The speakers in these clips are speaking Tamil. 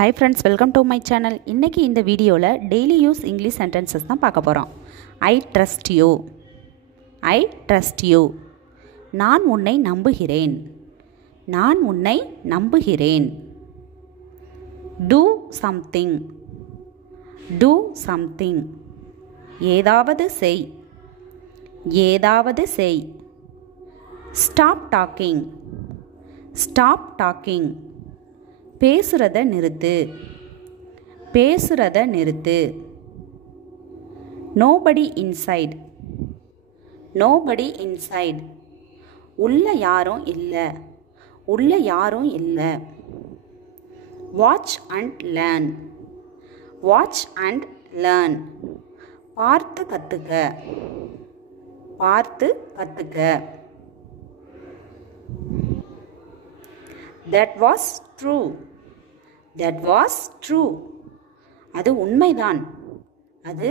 Hi friends, welcome to my channel. இன்னைக்கு இந்த வீடியோல daily use English sentences தான் பார்க்க போறோம். I trust you. I trust you. நான் உன்னை நம்புகிறேன். நான் உன்னை நம்புகிறேன். Do something. Do something. ஏதாவது செய். ஏதாவது செய். Stop talking. Stop talking. பேசுறத நிறுத்து. பேசுறத நிறுத்து. Nobody inside. Nobody inside. உள்ள யாரும் இல்லை. உள்ள யாரும் இல்லை. Watch and learn. Watch and learn. பார்த்து கத்துக்க. பார்த்து கத்துக்க. That was true. That was true. அது உண்மைதான். அது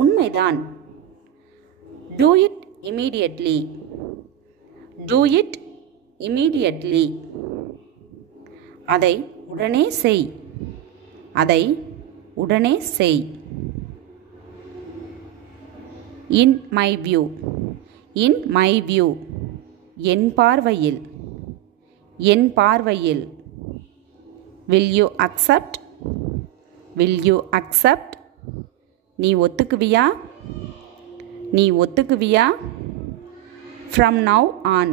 உண்மைதான். Do it immediately. Do it immediately. அதை உடனே செய். அதை உடனே செய். In my view. In my view. என் பார்வையில். என் பார்வையில். Will you accept? Will you accept? நீ ஒத்துக்குவியா? நீ ஒத்துக்குவியா? From now on.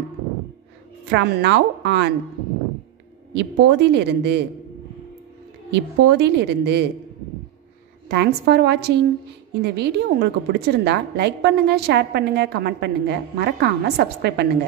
From now on. இப்போதிலிருந்து. இப்போதிலிருந்து. Thanks for watching. இந்த வீடியோ உங்களுக்கு பிடிச்சிருந்தா லைக் பண்ணுங்க, ஷேர் பண்ணுங்க, கமெண்ட் பண்ணுங்க, மறக்காம சப்ஸ்கிரைப் பண்ணுங்க.